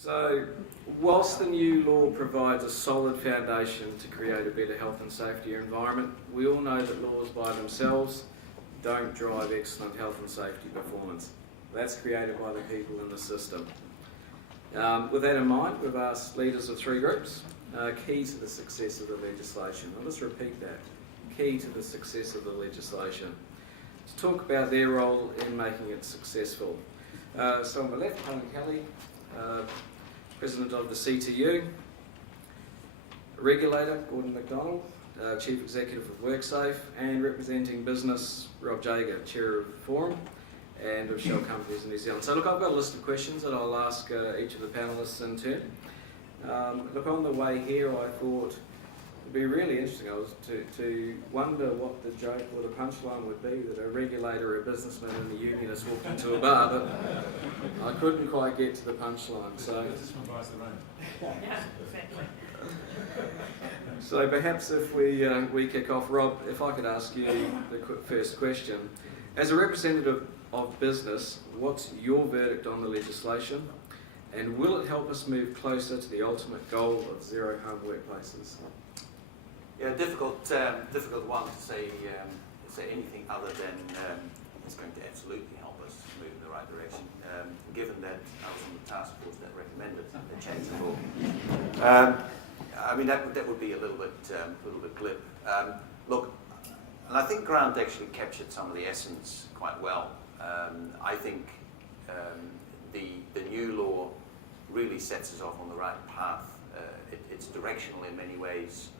So, whilst the new law provides a solid foundation to create a better health and safety environment, we all know that laws by themselves don't drive excellent health and safety performance. That's created by the people in the system. With that in mind, we've asked leaders of three groups, key to the success of the legislation. I'll just repeat that, key to the success of the legislation, to talk about their role in making it successful. So on the left, Helen, President of the CTU, Regulator, Gordon MacDonald, Chief Executive of WorkSafe, and representing business, Rob Jager, Chair of Forum and of Shell Companies in New Zealand. So look, I've got a list of questions that I'll ask each of the panellists in turn. Look, on the way here I thought it'd be really interesting to wonder what the joke or the punchline would be that a regulator or a businessman and a unionist walked into a bar, but I couldn't quite get to the punchline. So, so perhaps if we kick off, Rob, if I could ask you the first question. As a representative of business, what's your verdict on the legislation, and will it help us move closer to the ultimate goal of zero harm workplaces? Yeah, difficult one to say anything other than it's going to absolutely help us move in the right direction. Given that I was on the task force that recommended the change of law, I mean that would be a little bit glib. Look, and I think Grant actually captured some of the essence quite well. I think the new law really sets us off on the right path. It's directional in many ways.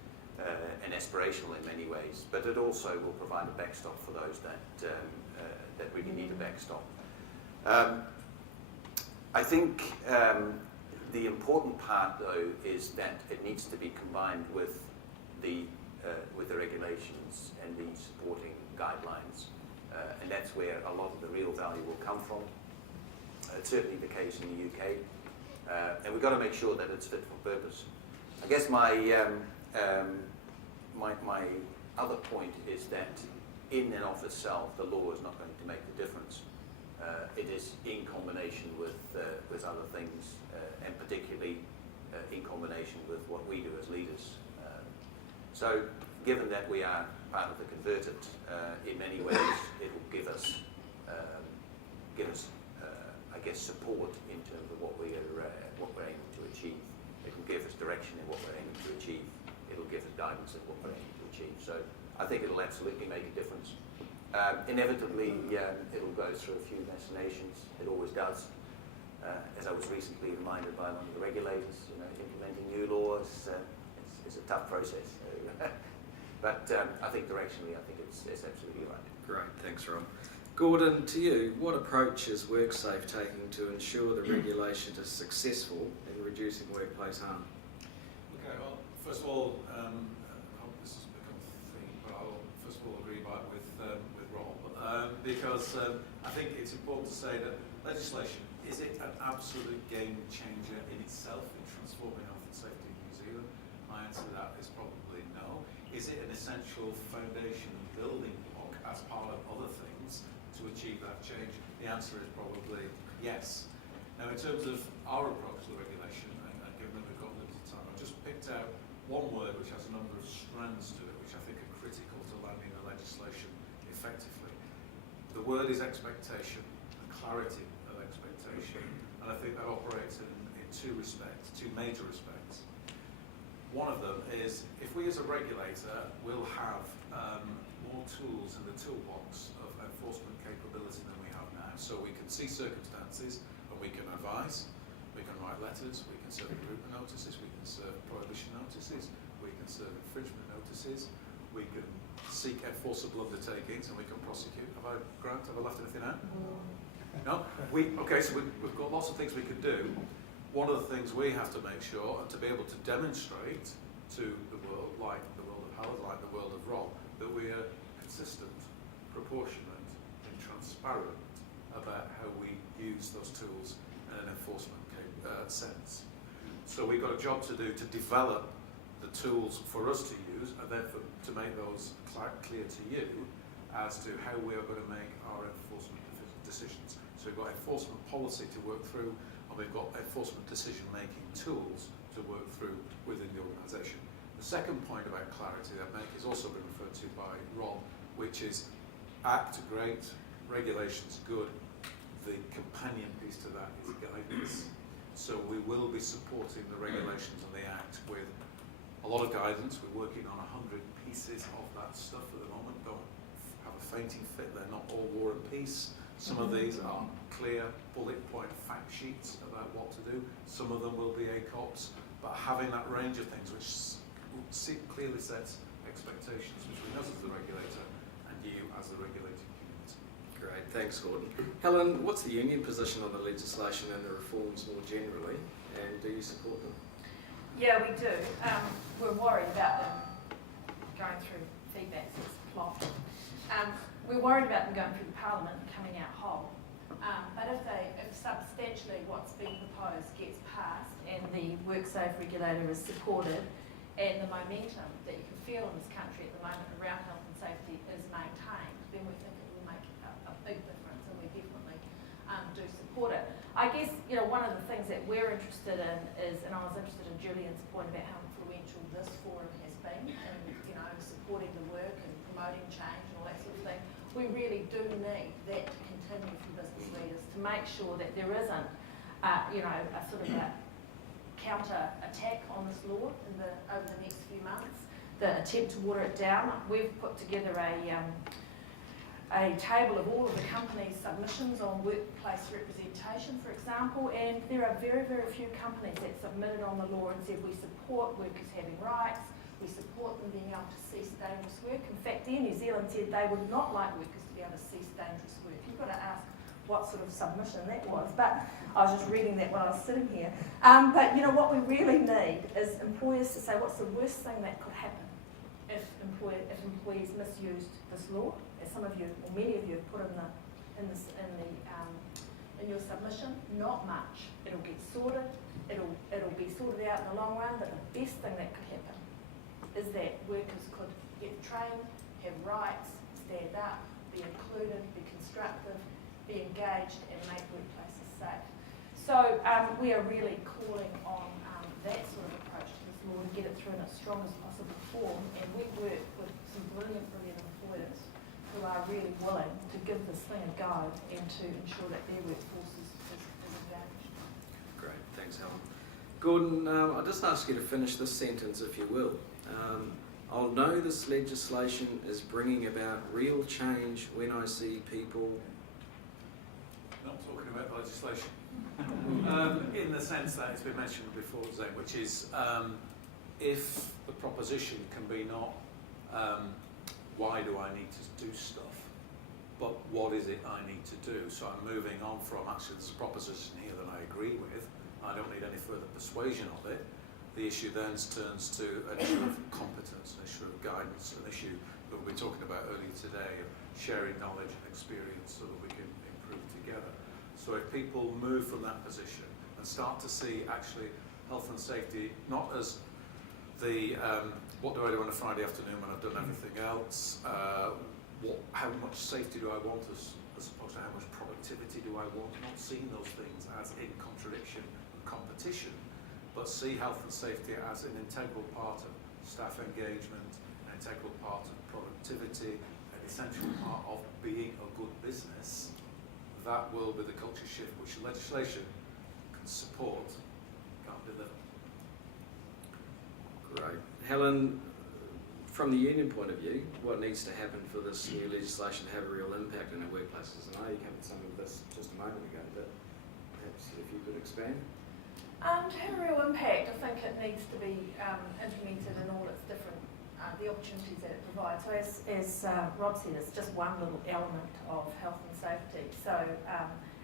And aspirational in many ways, but it also will provide a backstop for those that really need a backstop. I think the important part, though, is that it needs to be combined with the regulations and the supporting guidelines, and that's where a lot of the real value will come from. It's certainly the case in the UK, and we've got to make sure that it's fit for purpose. I guess my other point is that in and of itself, the law is not going to make the difference. It is in combination with other things, and particularly in combination with what we do as leaders. So, given that we are part of the converted, in many ways, it will give us, I guess, support in terms of what we're aiming to achieve. It will give us direction in what we're aiming to achieve. It'll give us guidance in what we're aiming to achieve. So I think it'll absolutely make a difference. Inevitably, it'll go through a few machinations. It always does. As I was recently reminded by one of the regulators, implementing new laws is a tough process. But I think directionally, I think it's absolutely right. Great, thanks, Rob. Gordon, to you, what approach is WorkSafe taking to ensure the regulation is successful in reducing workplace harm? Okay, well, first of all, I hope this has become a theme, but I'll first of all agree with Rob, because I think it's important to say that legislation, is it an absolute game changer in itself in transforming health and safety in New Zealand? My answer to that is probably no. Is it an essential foundation and building block as part of other things to achieve that change? The answer is probably yes. Now, in terms of our approach to the regulation, and given that we've got limited time, I've just picked out one word which has a number of strands to it, which I think are critical to landing the legislation effectively. The word is expectation, and clarity of expectation, and I think that operates in two major respects. One of them is, if we as a regulator will have more tools in the toolbox of enforcement capability than we have now, so we can see circumstances and we can advise, we can write letters, we can serve recruitment notices, we can serve prohibition notices, we can serve infringement notices, we can seek enforceable undertakings, and we can prosecute. Have I left anything out? No? Okay, so we've got lots of things we can do. One of the things we have to make sure, and to be able to demonstrate to the world, like the world of Helen, like the world of Rob, that we are consistent, proportionate, and transparent about how we use those tools in an enforcement sense. So we've got a job to do to develop the tools for us to use, and then to make those clear to you as to how we are going to make our enforcement decisions. So we've got enforcement policy to work through, and we've got enforcement decision-making tools to work through within the organisation. The second point about clarity that Meg has also been referred to by Rob, which is Act great, regulations good. The companion piece to that is guidance. So we will be supporting the regulations and the Act with a lot of guidance. We're working on 100 pieces of that stuff at the moment. Don't have a fainting fit, they're not all War and Peace. Some of these are clear bullet point fact sheets about what to do. Some of them will be ACOPs, but having that range of things which clearly sets expectations between us as the regulator and you as the regulating community. Great, thanks Gordon. Helen, what's the union position on the legislation and the reforms more generally, and do you support them? Yeah, we do. We're worried about them going through feedback, so it's plot. We're worried about them going through the Parliament and coming out whole. But if substantially what's being proposed gets passed and the WorkSafe regulator is supported and the momentum that you can feel in this country at the moment around health and safety is maintained, then we think it will make a big difference, and we definitely do support it. I guess, one of the things that we're interested in is, and I was interested in Julian's point about how influential this forum has been in, supporting the work and promoting change and all that sort of thing. We really do need that to continue from business leaders to make sure that there isn't, a sort of a counter attack on this law over the next few months. The attempt to water it down. We've put together a table of all of the companies' submissions on workplace representation, for example, and there are very, very few companies that submitted on the law and said we support workers having rights, we support them being able to cease dangerous work. In fact, New Zealand said they would not like workers to be able to cease dangerous work. You've got to ask what sort of submission that was, but I was just reading that when I was sitting here. But what we really need is employers to say what's the worst thing that could happen if employees misused this law, as some of you, or many of you have put in your submission. Not much. It'll get sorted. It'll be sorted out in the long run. But the best thing that could happen is that workers could get trained, have rights, stand up, be included, be constructive, be engaged, and make workplaces safe. So we are really calling on that sort of approach to this law to get it through in its strongest possible form, and we work with some brilliant employers who are really willing to give this thing a go and to ensure that their workforce is engaged. Great, thanks Helen. Gordon, I'll just ask you to finish this sentence if you will. I'll know this legislation is bringing about real change when I see people... Not talking about legislation. In the sense that it's been mentioned before, Zane, which is if the proposition can be not why do I need to do stuff, but what is it I need to do? So I'm moving on from actually there's a proposition here that I agree with. I don't need any further persuasion of it. The issue then turns to an issue of competence, an issue of guidance, an issue that we were talking about earlier today of sharing knowledge and experience so that we can improve together. So if people move from that position and start to see actually health and safety not as the what do I do on a Friday afternoon when I've done everything else, how much safety do I want as opposed to how much productivity do I want, not seeing those things as in contradiction and competition, but see health and safety as an integral part of staff engagement, an integral part of productivity, an essential part of being a good business. That will be the culture shift which legislation can support, can't deliver. Great. Helen, from the union point of view, what needs to happen for this new legislation to have a real impact in our workplaces? And I know you covered some of this just a moment ago, but perhaps if you could expand. To have a real impact, I think it needs to be implemented in all its different, the opportunities that it provides. So as Rob said, it's just one little element of health and safety. So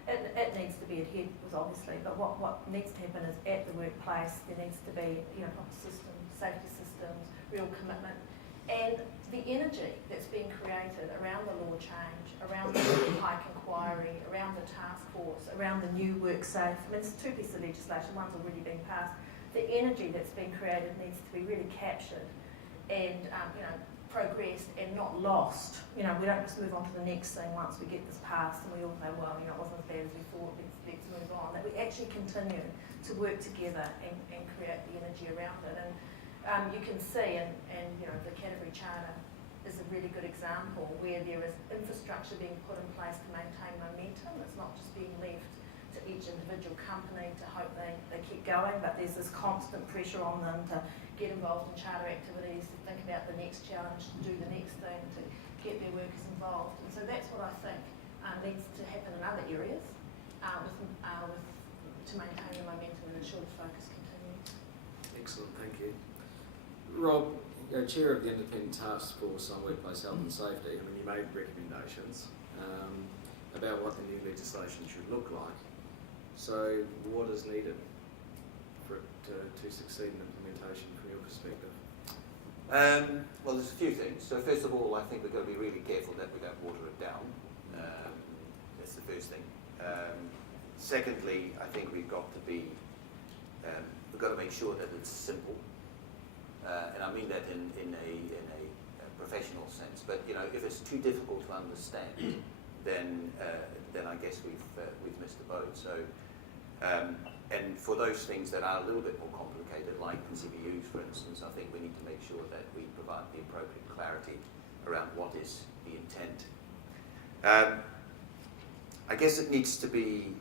it needs to be adhered with, obviously, but what needs to happen is at the workplace, there needs to be proper systems, safety systems, real commitment, and the energy that's being created around the law change, around the hike inquiry, around the task force, around the new WorkSafe. I mean, it's two pieces of legislation, one's already been passed. The energy that's being created needs to be really captured and progressed and not lost. We don't just move on to the next thing once we get this passed and we all know, well, it wasn't as bad as we thought, let's move on. That we actually continue to work together and create the energy around it. And you can see, and you know, the category charter is a really good example where there is infrastructure being put in place to maintain momentum. It's not just being left to each individual company to hope they keep going, but there's this constant pressure on them to get involved in charter activities, to think about the next challenge, to do the next thing, to get their workers involved. And so that's what I think needs to happen in other areas to maintain the momentum and ensure the focus continues. Excellent, thank you. Rob, Chair of the Independent Task Force on Workplace Health and Safety, I mean, you made recommendations about what the new legislation should look like. So what is needed for it to succeed in implementation from your perspective? Well, there's a few things. So first of all, I think we've got to be really careful that we don't water it down. That's the first thing. Secondly, I think we've got to be, we've got to make sure that it's simple. And I mean that in a professional sense. But you know, if it's too difficult to understand, then I guess we've missed the boat. So, and for those things that are a little bit more complicated, like CBUs, for instance, I think we need to make sure that we provide the appropriate clarity around what is the intent. I guess it needs to be,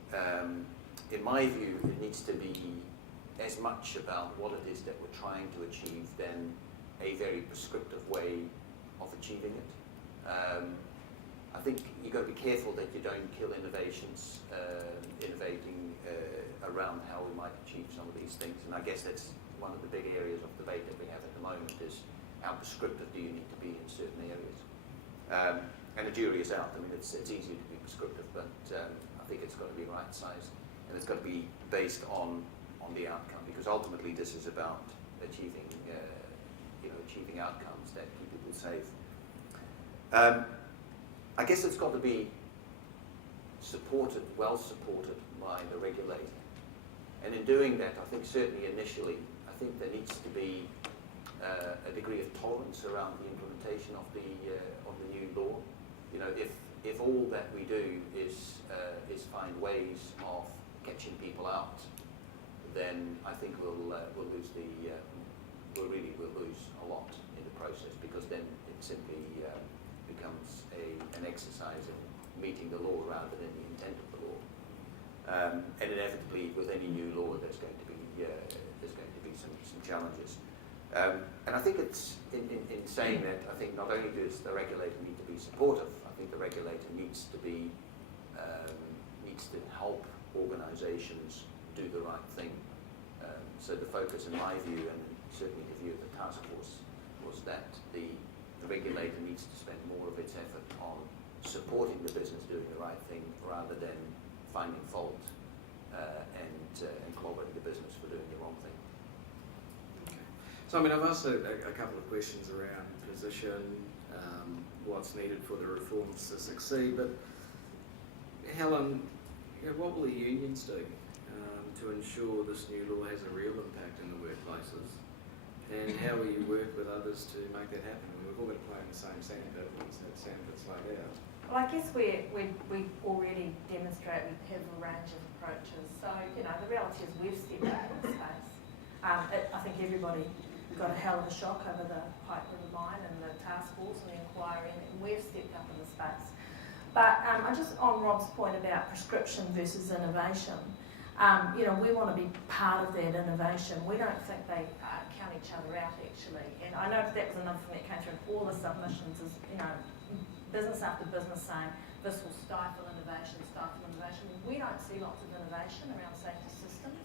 in my view, it needs to be as much about what it is that we're trying to achieve than a very prescriptive way of achieving it. I think you've got to be careful that you don't kill innovations, innovating around how we might achieve some of these things. And I guess that's one of the big areas of debate that we have at the moment is how prescriptive do you need to be in certain areas. And the jury is out. I mean, it's easy to be prescriptive, but I think it's got to be right sized. And it's got to be based on the outcome, because ultimately this is about achieving, achieving outcomes that keep people safe. I guess it's got to be supported, well supported by the regulator. And in doing that, I think certainly initially, I think there needs to be a degree of tolerance around the implementation of the new law. You know, if all that we do is find ways of catching people out, then I think we'll lose we'll lose a lot in the process, because then it simply becomes an exercise in meeting the law rather than the intent of the law. And inevitably, with any new law, there's going to be some challenges. And I think it's in saying that, I think not only does the regulator need to be supportive, I think the regulator needs to help organisations do the right thing. So the focus, in my view, and certainly the view of the task force, was that the regulator needs to spend more of its effort on supporting the business doing the right thing rather than finding fault and clobbering the business for doing the wrong thing. Okay. So I mean, I've asked a couple of questions around position, what's needed for the reforms to succeed, but Helen, what will the unions do to ensure this new law has a real impact in the workplaces? And how will you work with others to make that happen? I mean, we've all got to play in the same sandpit once that sandpit's laid out. Well, I guess we already demonstrate we have a range of approaches. So, you know, the reality is we've stepped up in the space. I think everybody got a hell of a shock over the Pike River mine and the task force and the inquiry, and we've stepped up in the space. But just on Rob's point about prescription versus innovation, we want to be part of that innovation. We don't think they count each other out, actually. And I know that was another thing that came through in all the submissions is, business after business saying this will stifle innovation. We don't see lots of innovation around safety systems.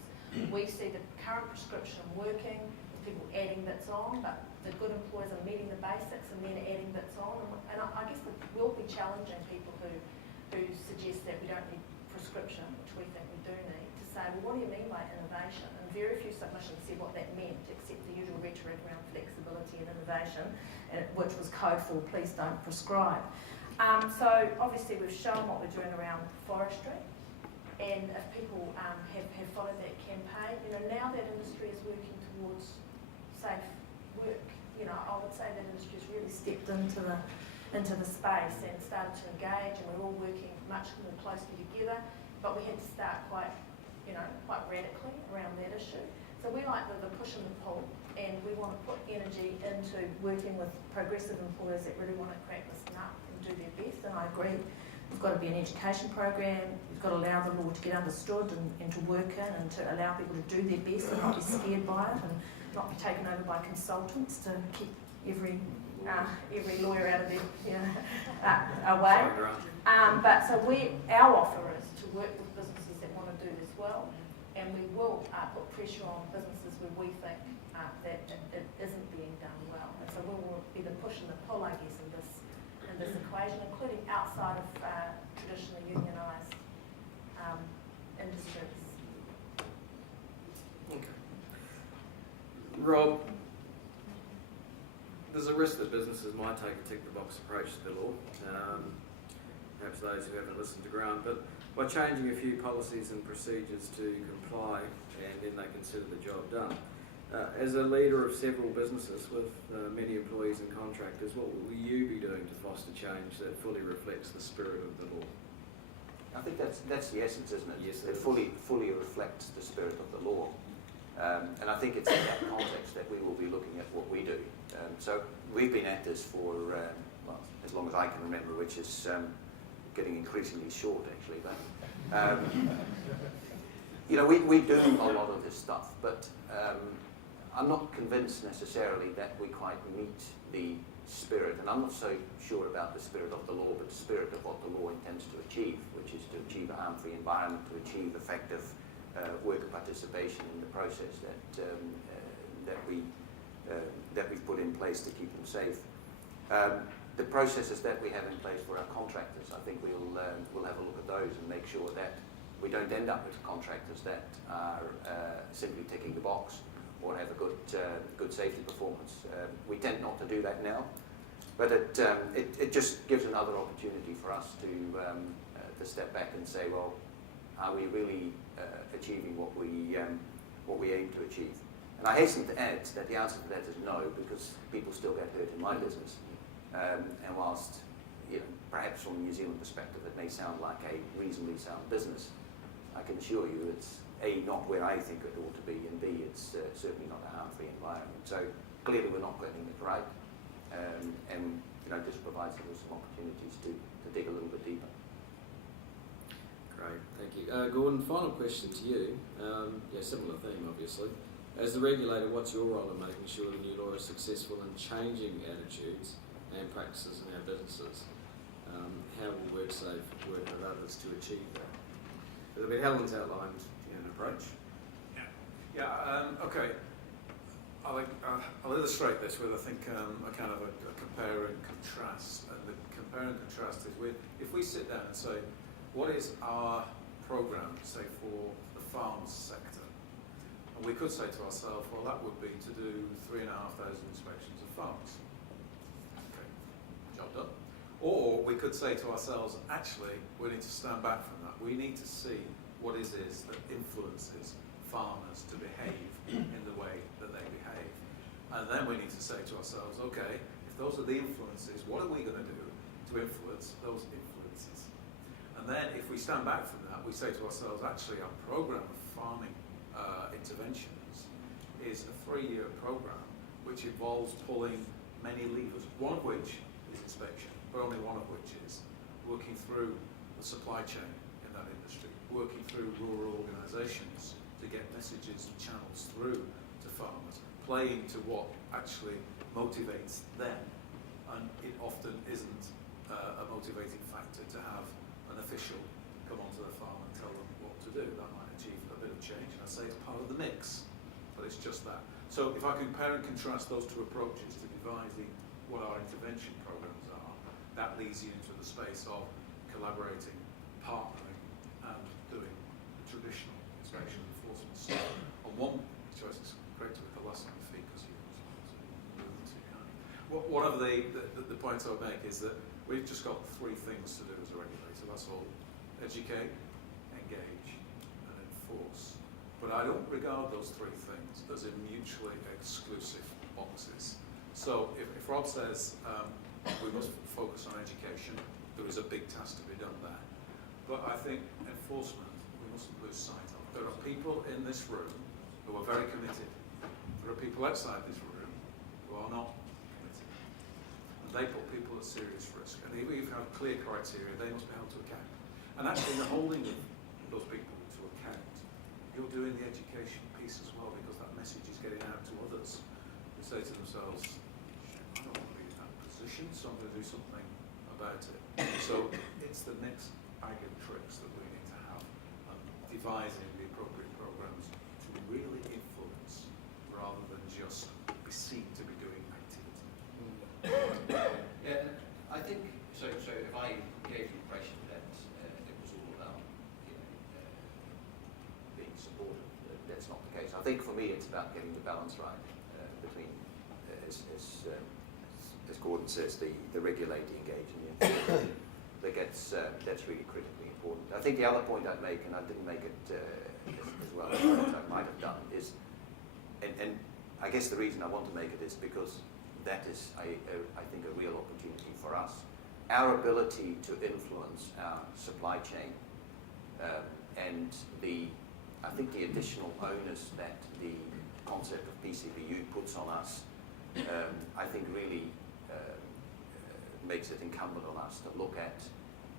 We see the current prescription working, people adding bits on, but the good employers are meeting the basics and then adding bits on. And I guess we'll be challenging people who suggest that we don't need prescription, which we think we do need, to say, well, what do you mean by innovation? And very few submissions said what that meant, except the usual rhetoric around flexibility and innovation, which was code for please don't prescribe. So obviously we've shown what we're doing around forestry, and if people have followed that campaign, now that industry is working towards safe work. I would say that industry has really stepped into the space and started to engage, and we're all working much more closely together. But we had to start quite quite radically around that issue. So we like the push and the pull, and we want to put energy into working with progressive employers that really want to crack this nut and do their best. And I agree, there's got to be an education program, you've got to allow the law to get understood and to work in, and to allow people to do their best and not be scared by it, and not be taken over by consultants to keep every lawyer out of their away. But so our offer is to work with businesses that want to do this well, and we will put pressure on businesses where we think that it isn't being done well. And so we will be the push and the pull, I guess, in this equation, including outside of traditionally unionised industries. Okay. Rob, there's a risk that businesses might take a tick-the-box approach to the law, perhaps those who haven't listened to ground, but by changing a few policies and procedures to comply, and then they consider the job done. As a leader of several businesses with many employees and contractors, what will you be doing to foster change that fully reflects the spirit of the law? I think that's the essence, isn't it? Yes, it fully reflects the spirit of the law. And I think it's in that context that we will be looking at what we do. So we've been at this for, as long as I can remember, which is getting increasingly short, actually. But, we do a lot of this stuff, but I'm not convinced necessarily that we quite meet the spirit, and I'm not so sure about the spirit of the law, but the spirit of what the law intends to achieve, which is to achieve a harm-free environment, to achieve effective worker participation in the process that we've put in place to keep them safe. The processes that we have in place for our contractors, I think we'll have a look at those and make sure that we don't end up with contractors that are simply ticking the box or have a good safety performance. We tend not to do that now, but it just gives another opportunity for us to step back and say, well, are we really achieving what we aim to achieve? And I hasten to add that the answer to that is no, because people still get hurt in my business. And whilst, perhaps from a New Zealand perspective, it may sound like a reasonably sound business, I can assure you it's A, not where I think it ought to be, and B, it's certainly not a harm-free environment. So clearly we're not getting it right, and this provides us with some opportunities to dig a little bit deeper. Great, thank you. Gordon, final question to you. Similar theme, obviously. As the regulator, what's your role in making sure the new law is successful in changing attitudes and practices in our businesses? How will WorkSafe work with others to achieve that? Helen's outlined an approach. Okay. I'll illustrate this with, I think, a kind of a compare and contrast. And the compare and contrast is if we sit down and say, what is our program, say, for the farm sector? And we could say to ourselves, well, that would be to do 3,500 inspections of farms. Okay, job done. Or we could say to ourselves, actually, we need to stand back from that. We need to see what it is that influences farmers to behave in the way that they behave. And then we need to say to ourselves, okay, if those are the influences, what are we going to do to influence those influences? And then if we stand back from that, we say to ourselves, actually, our program of farming interventions is a 3-year program which involves pulling many levers, one of which is inspection, but only one of which is working through the supply chain in that industry, working through rural organisations to get messages and channels through to farmers, playing to what actually motivates them. And it often isn't a motivating factor to have an official come onto the farm and tell them what to do. That might achieve a bit of change, and I say it's part of the mix, but it's just that. So if I compare and contrast those two approaches to devise what our intervention programs are, that leads you into the space of collaborating, partnering, and doing the traditional inspection and enforcement stuff. On one choice, it's great to hit the last on the feet because you're moving too kind. One of the points I would make is that we've just got 3 things to do as a regulator. That's all: educate, engage, and enforce. But I don't regard those 3 things as in mutually exclusive boxes. So if Rob says we must focus on education, there is a big task to be done there. But I think enforcement we mustn't lose sight of. There are people in this room who are very committed. There are people outside this room who are not committed. And they put people at serious risk. And if you have clear criteria, they must be held to account. And actually, the holding of those people to account, you're doing the education piece as well, because that message is getting out to others who say to themselves, I don't want to be in that position, so I'm going to do something about it. So it's the next bag of tricks that we need to have, and devising the appropriate programs to really influence rather than just be seen to be doing activity. Yeah, I think so. So if I gave the impression that it was all about, being supportive, that's not the case. I think for me it's about getting the balance right between, as Gordon says, the regulating engaging the enforcement. That's really critically important. I think the other point I'd make, and I didn't make it as well as I might have done, is, and I guess the reason I want to make it is because that is, I think, a real opportunity for us. Our ability to influence our supply chain and I think the additional onus that the concept of PCBU puts on us, I think really makes it incumbent on us to look at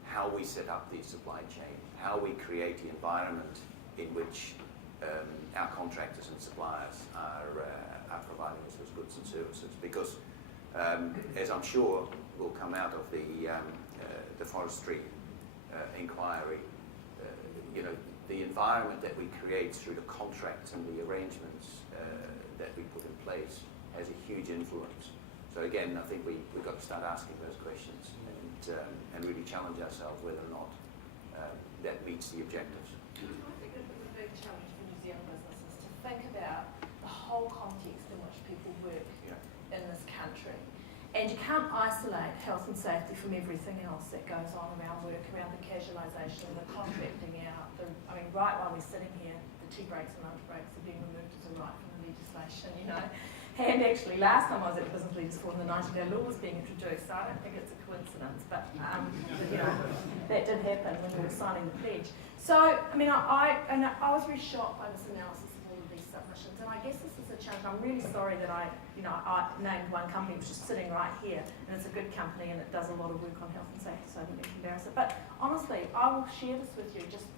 how we set up the supply chain, how we create the environment in which our contractors and suppliers are providing us with goods and services. Because, as I'm sure will come out of the forestry inquiry, the environment that we create through the contracts and the arrangements that we put in place has a huge influence. So again, I think we've got to start asking those questions and really challenge ourselves whether or not that meets the objectives. I think it's a big challenge for New Zealand businesses to think about the whole context in which people work in this country. And you can't isolate health and safety from everything else that goes on around work, around the casualisation, the contracting out. Right while we're sitting here, the tea breaks and lunch breaks are being removed as a right from the legislation, And actually, last time I was at the Business Leaders Forum, the 90-day law was being introduced, so I don't think it's a coincidence, but that did happen when we were signing the pledge. So, I was very shocked by this analysis of all of these submissions, and I guess this is a challenge. I'm really sorry that I named one company which is sitting right here, and it's a good company and it does a lot of work on health and safety, so I didn't embarrass it. But honestly, I will share this with you. Just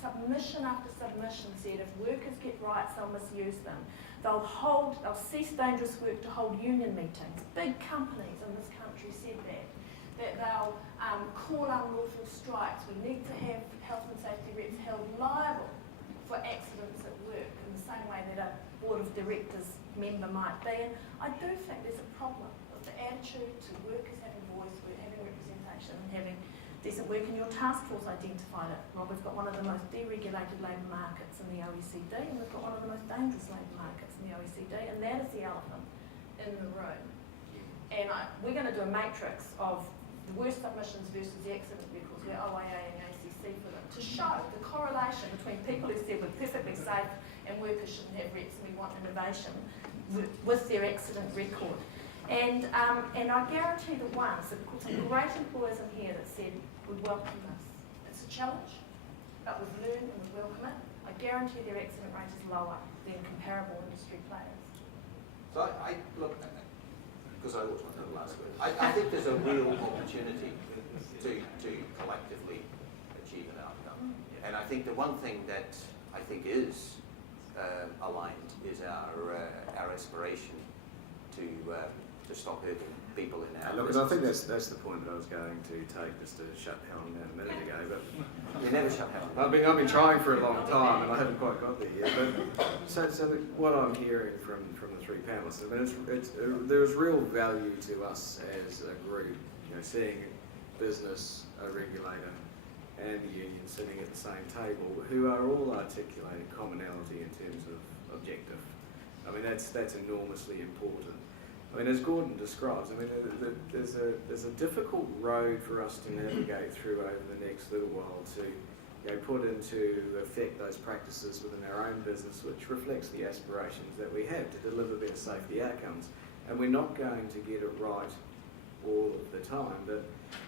submission after submission said if workers get rights, they'll misuse them. They'll cease dangerous work to hold union meetings. Big companies in this country said that they'll call unlawful strikes. We need to have health and safety reps held liable for accidents at work in the same way that a board of directors member might be. And I do think there's a problem with the attitude to workers having voice, having representation and having decent work, and your task force identified it. Rob, we've got one of the most deregulated labour markets in the OECD, and we've got one of the most dangerous labour markets in the OECD, and that is the elephant in the room. And we're going to do a matrix of the worst submissions versus the accident records, where OIA and ACC for them, to show the correlation between people who said we're perfectly safe and workers shouldn't have reps and we want innovation with their accident record. And I guarantee the ones, that we've got some great employers in here that said, we'd welcome this. It's a challenge, but we've learned and we welcome it. I guarantee their accident rate is lower than comparable industry players. So I look, because I always want to know the last word, I think there's a real opportunity to collectively achieve an outcome. And I think the one thing that I think is aligned is our aspiration to stop hurting people in our Look, and I think that's the point that I was going to take, just to shut Helen down a minute ago. But you never shut Helen. I've been trying for a long time, and I haven't quite got there yet. But so what I'm hearing from the three panelists, there's real value to us as a group, seeing business, a regulator, and the union sitting at the same table, who are all articulating commonality in terms of objective. That's enormously important. As Gordon describes, there's a difficult road for us to navigate through over the next little while to put into effect those practices within our own business, which reflects the aspirations that we have to deliver better safety outcomes. And we're not going to get it right all of the time, that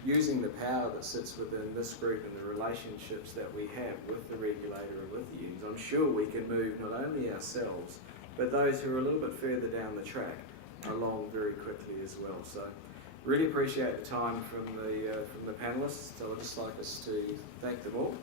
using the power that sits within this group and the relationships that we have with the regulator and with the unions, I'm sure we can move not only ourselves, but those who are a little bit further down the track along very quickly as well. So really appreciate the time from the panellists. So I'd just like us to thank them all.